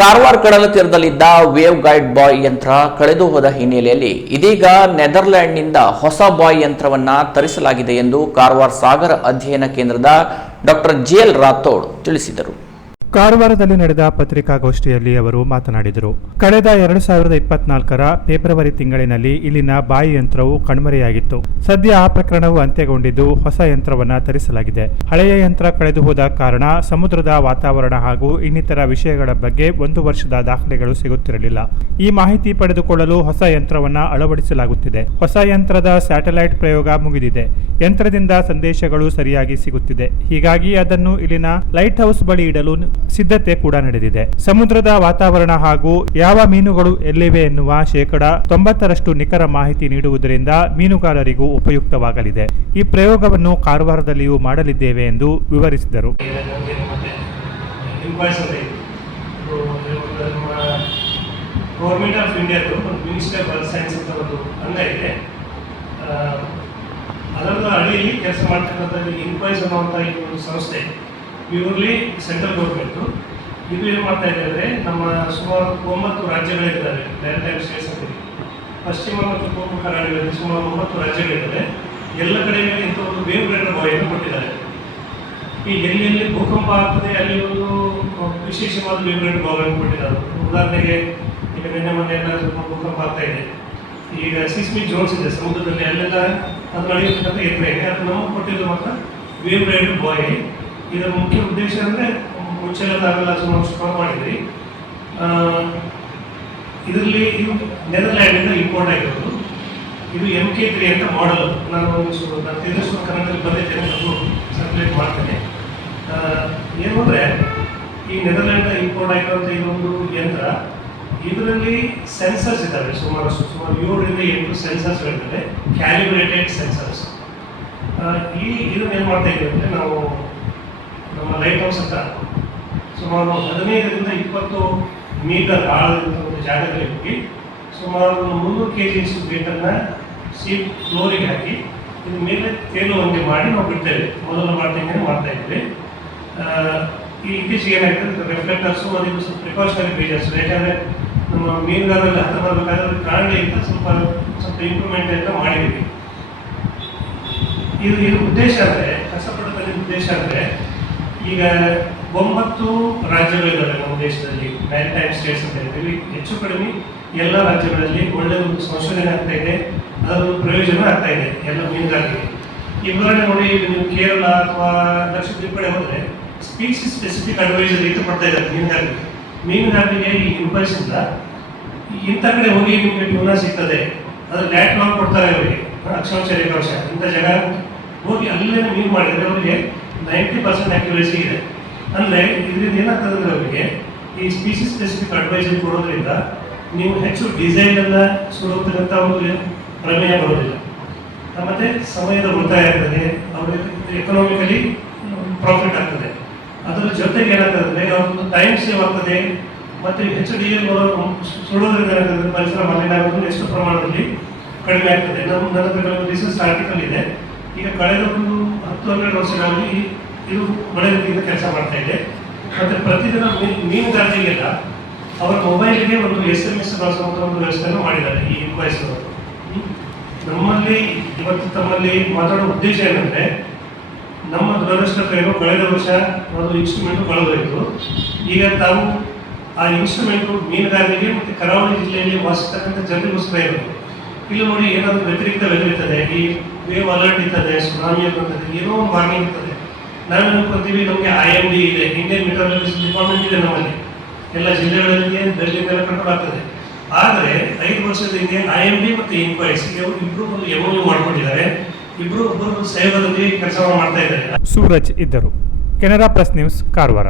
ಕಾರವಾರ ಕಡಲ ತೀರದಲ್ಲಿದ್ದ wave guide ಬಾಯ್ ಯಂತ್ರ ಕಳೆದು ಹೋದ ಹಿನ್ನೆಲೆಯಲ್ಲಿ ಇದೀಗ ನೆದರ್ಲ್ಯಾಂಡ್ನಿಂದ ಹೊಸ ಬಾಯ್ ಯಂತ್ರವನ್ನ ತರಿಸಲಾಗಿದೆ ಎಂದು ಕಾರವಾರ ಸಾಗರ ಅಧ್ಯಯನ ಕೇಂದ್ರದ ಡಾಕ್ಟರ್ ಜೆಎಲ್ ರಾಥೋಡ್ ತಿಳಿಸಿದರು. ಕಾರವಾರದಲ್ಲಿ ನಡೆದ ಪತ್ರಿಕಾಗೋಷ್ಠಿಯಲ್ಲಿ ಅವರು ಮಾತನಾಡಿದರು. ಕಳೆದ ಎರಡು ಸಾವಿರದ ಇಪ್ಪತ್ನಾಲ್ಕರ ಫೆಬ್ರವರಿ ತಿಂಗಳಿನಲ್ಲಿ ಇಲ್ಲಿನ ಬಾಯಿ ಯಂತ್ರವು ಕಣ್ಮರೆಯಾಗಿತ್ತು. ಸದ್ಯ ಆ ಪ್ರಕರಣವು ಅಂತ್ಯಗೊಂಡಿದ್ದು ಹೊಸ ಯಂತ್ರವನ್ನು ತರಿಸಲಾಗಿದೆ. ಹಳೆಯ ಯಂತ್ರ ಕಳೆದು ಹೋದ ಕಾರಣ ಸಮುದ್ರದ ವಾತಾವರಣ ಹಾಗೂ ಇನ್ನಿತರ ವಿಷಯಗಳ ಬಗ್ಗೆ ಒಂದು ವರ್ಷದ ದಾಖಲೆಗಳು ಸಿಗುತ್ತಿರಲಿಲ್ಲ. ಈ ಮಾಹಿತಿ ಪಡೆದುಕೊಳ್ಳಲು ಹೊಸ ಯಂತ್ರವನ್ನು ಅಳವಡಿಸಲಾಗುತ್ತಿದೆ. ಹೊಸ ಯಂತ್ರದ ಸ್ಯಾಟಲೈಟ್ ಪ್ರಯೋಗ ಮುಗಿದಿದೆ. ಯಂತ್ರದಿಂದ ಸಂದೇಶಗಳು ಸರಿಯಾಗಿ ಸಿಗುತ್ತಿದೆ. ಹೀಗಾಗಿ ಅದನ್ನು ಇಲ್ಲಿನ ಲೈಟ್ ಹೌಸ್ ಬಳಿ ಇಡಲು ಸಿದ್ಧತೆ ಕೂಡ ನಡೆದಿದೆ. ಸಮುದ್ರದ ವಾತಾವರಣ ಹಾಗೂ ಯಾವ ಮೀನುಗಳು ಎಲ್ಲಿವೆ ಎನ್ನುವ ಶೇಕಡ ತೊಂಬತ್ತರಷ್ಟು ನಿಖರ ಮಾಹಿತಿ ನೀಡುವುದರಿಂದ ಮೀನುಗಾರರಿಗೂ ಉಪಯುಕ್ತವಾಗಲಿದೆ. ಈ ಪ್ರಯೋಗವನ್ನು ಕಾರವಾರದಲ್ಲಿಯೂ ಮಾಡಲಿದ್ದೇವೆ ಎಂದು ವಿವರಿಸಿದರು. ಗೌರ್ಮೆಂಟ್ ಆಫ್ ಇಂಡಿಯಾದು ಒಂದು ಮಿನಿಸ್ಟರ್ ಆಫ್ ಸೈನ್ಸ್ ಅಂತ ಒಂದು ಅಂಗ ಇದೆ ಅದರ ಅಡಿಯಲ್ಲಿ ಕೆಲಸ ಮಾಡ್ತಕ್ಕಂಥ ಇನ್ಪಾಯ್ಸ್ ಅನ್ನುವಂಥ ಈ ಒಂದು ಸಂಸ್ಥೆ. ಪ್ಯೂರ್ಲಿ ಸೆಂಟ್ರಲ್ ಗೌರ್ಮೆಂಟು ಇದು ಏನು ಮಾಡ್ತಾ ಇದೆ ಅಂದರೆ ನಮ್ಮ ಸುಮಾರು ಒಂಬತ್ತು ರಾಜ್ಯಗಳಿದ್ದಾವೆ ಬೇರೆ ಸ್ಟೇಟ್ಸ್ ಸ್ಟೇಟ್ಸಲ್ಲಿ ಪಶ್ಚಿಮ ಮತ್ತು ಪೂರ್ವ ಕರ್ನಾಟಕದಲ್ಲಿ ಸುಮಾರು ಒಂಬತ್ತು ರಾಜ್ಯಗಳಿದ್ದಾವೆ. ಎಲ್ಲ ಕಡೆಗಳಲ್ಲಿ ಇಂಥ ಒಂದು ವೇವ್ ಗೈಡರ್ ಬಾಯನ್ನು ಕೊಟ್ಟಿದ್ದಾರೆ. ಈ ಎಲ್ಲೆಲ್ಲಿ ಭೂಕಂಪ ಆಗ್ತದೆ, ಅಲ್ಲಿ ಒಂದು ವಿಶೇಷವಾದ ವಿವರಣೆ ಭಾವನೆ ಕೊಟ್ಟಿದ್ದಾರೆ. ಉದಾಹರಣೆಗೆ, ಈಗ ನಿನ್ನೆ ಮೊನ್ನೆ ಎಲ್ಲ ಸ್ವಲ್ಪ ಭೂಕಂಪ ಆಗ್ತಾ ಇದೆ. ಈಗ ಸಿಸ್ಮಿಕ್ ಜೋನ್ಸ್ ಇದೆ, ಸಮುದ್ರದಲ್ಲಿ ಅಲ್ಲೆಲ್ಲ ಅದು ನಡೆಯತಕ್ಕಂಥ ಎತ್ತರ ಇದೆ. ಅದು ನಮಗೆ ಕೊಟ್ಟಿದ್ದು ಮಾತ್ರ ವೇವ್ ರೈಡ್ ಬಾಯ್. ಇದರ ಮುಖ್ಯ ಉದ್ದೇಶ ಅಂದರೆ ಮುಂಚೆ ಎಲ್ಲ ನಾವೆಲ್ಲ ಸುಮಾರು ಸ್ಟೋರ್ ಮಾಡಿದ್ವಿ ಆ, ಇದರಲ್ಲಿ ಇದು ನೆದರ್ಲ್ಯಾಂಡಿಂದ ಇಂಪೋರ್ಟ್ ಆಗಿರೋದು. ಇದು ಎಂ ಕೆ ತ್ರೀ ಅಂತ ಮಾಡಲ್ ನಾನು ನಾನು ತೇಜಸ್ವ ಕನ್ನಡದಲ್ಲಿ ಬಂದಿದ್ದೇನೆ ಅದು ಸರ್ಕ್ಯುಲೇಟ್ ಮಾಡ್ತೇನೆ. ಏನು ಅಂದರೆ ಈ ನೆದರ್ಲ್ಯಾಂಡ್ ಇಂಪೋರ್ಟ್ ಆಗಿರುವಂಥ ಇದೊಂದು ಯಂತ್ರ ಇದರಲ್ಲಿ ಸೆನ್ಸರ್ಸ್ ಇದ್ದಾವೆ. ಸುಮಾರು ಸುಮಾರು ಏಳರಿಂದ ಎಂಟು ಸೆನ್ಸರ್ಸ್ಗಳಿದ್ದಾವೆ ಕ್ಯಾಲಿಬ್ರೇಟೆಡ್ ಸೆನ್ಸರ್ಸ್ ಈ ಇದನ್ನ ಏನು ಮಾಡ್ತಾ ಇದ್ದೀವಿ ಅಂದರೆ ನಾವು ನಮ್ಮ ಲೈಟ್ ಹೌಸ್ ಹತ್ರ ಸುಮಾರು ಹದಿನೈದರಿಂದ ಇಪ್ಪತ್ತು ಮೀಟರ್ ಆಳದಂಥ ಒಂದು ಜಾಗದಲ್ಲಿ ಹೋಗಿ ಸುಮಾರು ಮುನ್ನೂರು ಕೆ ಜಿ ಗೇಟನ್ನು ಸೀಟ್ ಫ್ಲೋರಿಗೆ ಹಾಕಿ, ಇದ್ರ ಮೇಲೆ ತೇಲುವಂಗೆ ಮಾಡಿ ನಾವು ಬಿಡ್ತೇವೆ. ಮೊದಲು ಮಾಡ್ತೇವೆ ಮಾಡ್ತಾ ಇದ್ವಿ ಈ ಇತ್ತೀಚೆಗೆ ಏನಾಗ್ತದೆ ರೆಫ್ಲೆಕ್ಟರ್ಸು ಅದಕ್ಕೆ ಸ್ವಲ್ಪ ಪ್ರಿಕಾಷನರಿ ಮೇಜರ್ಸ್ ಯಾಕಂದರೆ ನಮ್ಮ ಮೀನುಗಾರರಲ್ಲಿ ಹತ್ರ ಬರಬೇಕಾದ್ರೆ ಇಂತ ಸ್ವಲ್ಪ ಸ್ವಲ್ಪ ಇಂಪ್ರೂವ್ಮೆಂಟ್ ಅಂತ ಮಾಡಿದ್ದೀವಿ. ಇದು ಇದು ಉದ್ದೇಶ ಅಂದರೆ ಕಷ್ಟಪಟ್ಟದಲ್ಲಿ ಉದ್ದೇಶ ಅಂದರೆ ಈಗ ಒಂಬತ್ತು ರಾಜ್ಯಗಳಿದ್ದಾವೆ ನಮ್ಮ ದೇಶದಲ್ಲಿ. ಮ್ಯಾರಿಟೈಮ್ ಸ್ಟೇಟ್ಸ್ ಅಂತ ಹೇಳ್ತೀವಿ. ಹೆಚ್ಚು ಕಡಿಮೆ ಎಲ್ಲ ರಾಜ್ಯಗಳಲ್ಲಿ ಒಳ್ಳೆ ಒಂದು ಸಂಶೋಧನೆ ಆಗ್ತಾ ಇದೆ. ಅದರ ಪ್ರಯೋಜನ ಆಗ್ತಾ ಇದೆ ಎಲ್ಲ ಮೀನುಗಾರಿಕೆ. ಈ ಉದಾಹರಣೆ ನೋಡಿ ನೀವು ಕೇರಳ ಅಥವಾ ದಕ್ಷಿಣ ಕಡೆ ಹೋದರೆ ಸ್ಪೀಸಿ ಸ್ಪೆಸಿಫಿಕ್ ಅಡ್ವೈಸರಿ ಇದು ಕೊಡ್ತಾ ಇದ್ದಾರೆ ಮೀನುಗಾರಿಕೆ. ಮೀನುಗಾರಿಕೆಗೆ ಈ ಇಂಪಲ್ಸಿಂದ ಇಂಥ ಕಡೆ ಹೋಗಿ ನಿಮಗೆ ಟ್ಯೂನ ಸಿಗ್ತದೆ. ಅದು ಲ್ಯಾಟ್ ಲಾಂಗ್ ಕೊಡ್ತಾರೆ ಅವರಿಗೆ. ಅಕ್ಷಾಂಶ ರೇಖಾಂಶ ಇಂಥ ಜಾಗ ಹೋಗಿ ಅಲ್ಲೇ ಮೀನು ಮಾಡಿದರೆ ಅವರಿಗೆ ನೈಂಟಿ ಪರ್ಸೆಂಟ್ ಅಕ್ಯುರೇಸಿ ಇದೆ. ಅಂದರೆ ಇದರಿಂದ ಏನಾಗ್ತದೆ ಅವರಿಗೆ, ಈ ಸ್ಪೀಸಿಸ್ ಸ್ಪೆಸಿಫಿಕ್ ಅಡ್ವೈಸರ್ ಕೊಡೋದ್ರಿಂದ ನೀವು ಹೆಚ್ಚು ಡಿಸೈನನ್ನು ಸುಡುವುದರಂತ ಒಂದು ಪ್ರಮೇಯ ಬರೋದಿಲ್ಲ. ಮತ್ತೆ ಸಮಯದ ಉಳಿತಾಯ ಆಗ್ತದೆ, ಅವರಿಗೆ ಎಕನಾಮಿಕಲಿ ಪ್ರಾಫಿಟ್ ಆಗ್ತದೆ. ಅದರ ಜೊತೆಗೆ ಏನಾಗ್ತದೆ ಅವ್ರದ್ದು ಟೈಮ್ ಸೇವ್ ಆಗ್ತದೆ, ಮತ್ತು ಹೆಚ್ಚು ಡಿಎಲ್ ಸುಡೋದ್ರಿಂದ ಏನಾಗ್ತದೆ ಪರಿಸರ ಮಾಲಿನ್ಯ ಎಷ್ಟು ಪ್ರಮಾಣದಲ್ಲಿ ಕಡಿಮೆ ಆಗ್ತದೆ. ನಮ್ಮ ನನ್ನ ರಿಸರ್ಚ್ ಆರ್ಟಿಕಲ್ ಇದೆ. ಈಗ ಕಳೆದ ಒಂದು ಹತ್ತು ಹನ್ನೆರಡು ವರ್ಷಗಳಲ್ಲಿ ಇದು ಒಳ್ಳೆ ರೀತಿಯಿಂದ ಕೆಲಸ ಮಾಡ್ತಾ ಇದೆ. ಮತ್ತು ಪ್ರತಿದಿನ ಮೀನುಗಾರರಿಗೆಲ್ಲ ಅವರ ಮೊಬೈಲ್ಗೆ ಒಂದು ಎಸ್ ಎಂ ಎಸ್ ಬಳಸುವಂಥ ಒಂದು ವ್ಯವಸ್ಥೆಯನ್ನು ಮಾಡಿದ್ದಾರೆ ಈ ಇಂಪಾಯ್ಸ್ ನಮ್ಮಲ್ಲಿ ಇವತ್ತು ತಮ್ಮಲ್ಲಿ ಮಾತಾಡೋ ಉದ್ದೇಶ ಏನಂದ್ರೆ, ನಮ್ಮ ದುರದೃಷ್ಟಕರೇನು ಕಳೆದ ವರ್ಷ ಒಂದು ಇನ್ಸ್ಟ್ರೂಮೆಂಟ್ ಕಳೆದೋಯಿತು ಈಗ ತಾವು ಆ ಇನ್ಸ್ಟ್ರೂಮೆಂಟು ಮೀನುಗಾರರಿಗೆ ಮತ್ತು ಕರಾವಳಿ ಜಿಲ್ಲೆಯಲ್ಲಿ ವಾಸಿಸ್ತಕ್ಕಂಥ ಜನರಿಗೋಸ್ಕರ ಇರೋದು. ಇಲ್ಲಿ ನೋಡಿ ಏನಾದರೂ ವ್ಯತಿರಿಕ್ತ ಇರ್ತದೆ ಈ ವೇವ್ ಅಲರ್ಟ್ ಇರ್ತದೆ, ಸುನಾಮಿ ಇರ್ತದೆ ಏನೋ ಒಂದು ವಾರ್ನಿಂಗ್ ಇರ್ತದೆ. ನಾವು ಅನ್ಕೊಂತೀವಿ ನಮಗೆ ಐ ಎಂ ಡಿ ಇದೆ ಇಂಡಿಯನ್ ಮೆಟ್ರಾಲಜಿಸ್ಟ್ ಡಿಪಾರ್ಟ್ಮೆಂಟ್ ಇದೆ ನಮ್ಮಲ್ಲಿ. ಎಲ್ಲ ಜಿಲ್ಲೆಗಳಲ್ಲಿ ಬೆಳ್ಳಿಂದೆಲ್ಲ ಕಂಟ್ರೋಲ್ ಆಗ್ತದೆ. ಆದರೆ, ಐದು ವರ್ಷದ ಹಿಂದೆ ಐ ಎಂ ಡಿ ಮತ್ತು ಇನ್ಕ್ವೈಸ್ ಇಬ್ಬರು ಒಂದು ಎಂ ಮಾಡ್ಕೊಂಡಿದ್ದಾರೆ. ಇಬ್ಬರು ಒಬ್ಬರು ಸಹಯೋಗದಲ್ಲಿ ಕೆಲಸ ಮಾಡ್ತಾ ಇದ್ದಾರೆ. ಸೂರಜ್ ಇದ್ದರು. Canara plus news, Karwar.